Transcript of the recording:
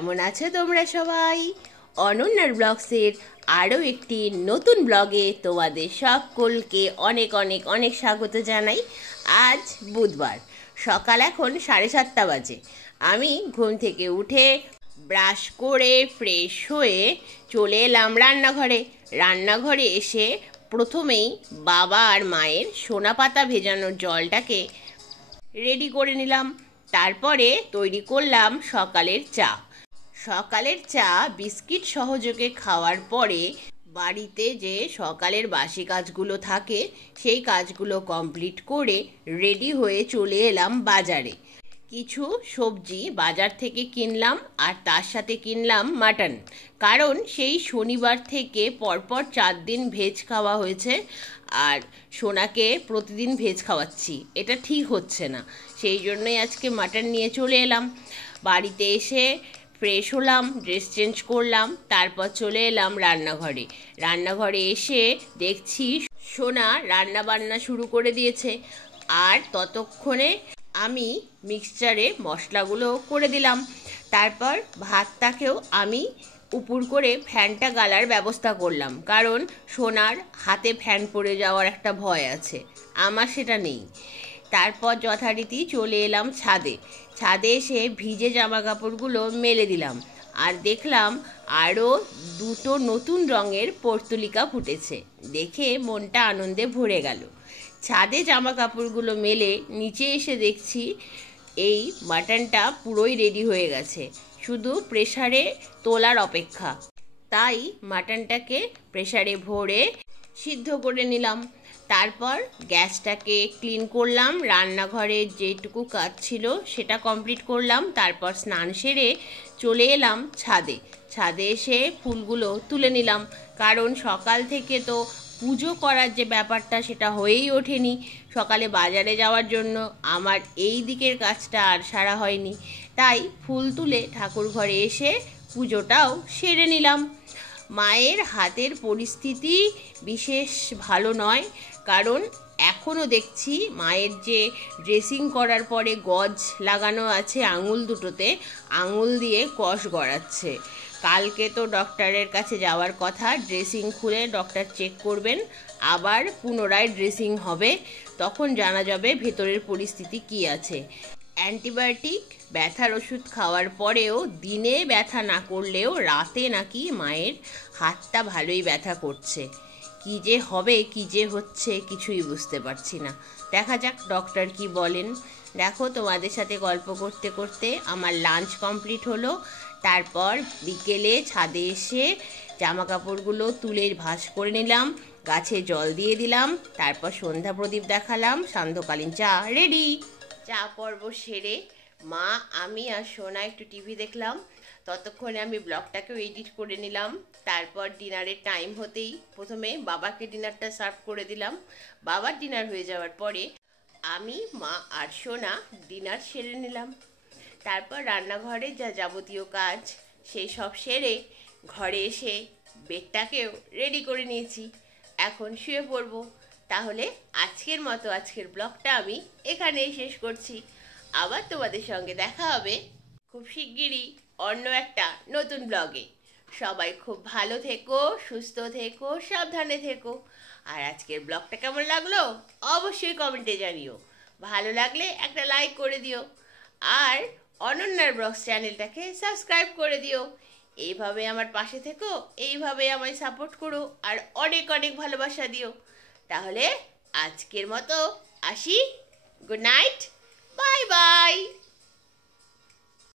কেমন আছো তোমরা সবাই? অনন্যার ব্লগসের আরও একটি নতুন ব্লগে তোমাদের সকলকে অনেক অনেক অনেক স্বাগত জানাই। আজ বুধবার, সকাল এখন 7:30 বাজে। আমি ঘুম থেকে উঠে ব্রাশ করে ফ্রেশ হয়ে চলে এলাম রান্নাঘরে এসে প্রথমেই বাবা আর মায়ের সোনা পাতা ভেজানোর জলটাকে রেডি করে নিলাম। তারপরে তৈরি করলাম সকালের চা বিস্কিট সহযোগে খাওয়ার পরে বাড়িতে যে সকালের বাসি কাজগুলো থাকে সেই কাজগুলো কমপ্লিট করে রেডি হয়ে চলে এলাম বাজারে। কিছু সবজি বাজার থেকে কিনলাম আর তার সাথে কিনলাম মাটন, কারণ সেই শনিবার থেকে পরপর 4 দিন ভেজ খাওয়া হয়েছে আর সোনাকে প্রতিদিন ভেজ খাওয়াচ্ছি, এটা ঠিক হচ্ছে না। সেই জন্যই আজকে মাটন নিয়ে চলে এলাম। বাড়িতে এসে ফ্রেশ হলাম, ড্রেস চেঞ্জ করলাম, তারপর চলে এলাম রান্নাঘরে এসে দেখছি সোনা রান্না বান্না শুরু করে দিয়েছে আর ততক্ষণে আমি মিক্সচারে মশলাগুলো করে দিলাম। তারপর ভাতটাকেও আমি উপর করে ফ্যানটা গালার ব্যবস্থা করলাম, কারণ সোনার হাতে ফ্যান পড়ে যাওয়ার একটা ভয় আছে, আমার সেটা নেই। তারপর যথারীতি চলে এলাম ছাদে এসে ভিজে জামা কাপড়গুলো মেলে দিলাম আর দেখলাম আরও 2টো নতুন রঙের পর্তুলিকা ফুটেছে, দেখে মনটা আনন্দে ভরে গেল। ছাদে জামা কাপড়গুলো মেলে নিচে এসে দেখছি এই মাটনটা পুরোই রেডি হয়ে গেছে, শুধু প্রেসারে তোলার অপেক্ষা। তাই মাটনটাকে প্রেসারে ভরে সিদ্ধ করে নিলাম। তারপর গ্যাসটাকে ক্লিন করলাম, রান্নাঘরে যেটুকু কাজ ছিল সেটা কমপ্লিট করলাম। তারপর স্নান সেরে চলে এলাম ছাদে এসে ফুলগুলো তুলে নিলাম, কারণ সকাল থেকে তো পুজো করার যে ব্যাপারটা সেটা হয়েই ওঠেনি। সকালে বাজারে যাওয়ার জন্য আমার এই দিকের কাজটা আর সারা হয়নি, তাই ফুল তুলে ঠাকুর ঘরে এসে পুজোটাও সেরে নিলাম। মায়ের হাতের পরিস্থিতি বিশেষ ভালো নয়, কারণ এখনও দেখছি মায়ের যে ড্রেসিং করার পরে গজ লাগানো আছে আঙুল দুটোতে, আঙুল দিয়ে কষ গড়াচ্ছে। কালকে তো ডক্টরের কাছে যাওয়ার কথা, ড্রেসিং খুলে ডক্টর চেক করবেন, আবার পুনরায় ড্রেসিং হবে, তখন জানা যাবে ভেতরের পরিস্থিতি কি আছে। অ্যান্টিবায়োটিক ব্যথার ওষুধ খাওয়ার পরেও দিনে ব্যথা না করলেও রাতে নাকি মায়ের হাতটা ভালোই ব্যথা করছে। কি যে হবে কি যে হচ্ছে কিছুই বুঝতে পারছি না। দেখা যাক ডক্টর কি বলেন। দেখো, তোমাদের সাথে গল্প করতে করতে আমার লাঞ্চ কমপ্লিট হলো। তারপর বিকেলে ছাদে এসে জামা কাপড়গুলো তুলে ভাঁজ করে নিলাম, গাছে জল দিয়ে দিলাম, তারপর সন্ধ্যা প্রদীপ দেখালাম, সান্ধ্যকালীন চা রেডি। চা পর্ব সেরে মা, আমি আর সোনা একটু টিভি দেখলাম, ততক্ষণে আমি ব্লগটাকেও এডিট করে নিলাম। তারপর ডিনারের টাইম হতেই প্রথমে বাবাকে ডিনারটা সার্ভ করে দিলাম। বাবার ডিনার হয়ে যাওয়ার পরে আমি, মা আর সোনা ডিনার সেরে নিলাম। তারপর রান্নাঘরে যা যাবতীয় কাজ সেই সব সেরে ঘরে এসে বেডটাকেও রেডি করে নিয়েছি, এখন শুয়ে পড়বো। তাহলে আজকের মতো আজকের ব্লগটা আমি এখানেই শেষ করছি। আবার তোমাদের সঙ্গে দেখা হবে খুব শিগগিরই অন্য একটা নতুন ব্লগে। সবাই খুব ভালো থেকো, সুস্থ থেকো, সাবধানে থেকো। আর আজকের ব্লগটা কেমন লাগলো অবশ্যই কমেন্টে জানিও। ভালো লাগলে একটা লাইক করে দিও আর অনন্যার ব্লগস চ্যানেলটাকে সাবস্ক্রাইব করে দিও। এইভাবে আমার পাশে থেকো, এইভাবে আমায় সাপোর্ট করো আর অনেক অনেক ভালোবাসা দিও। তাহলে আজকের মতো আসি, গুড নাইট, বাই বাই।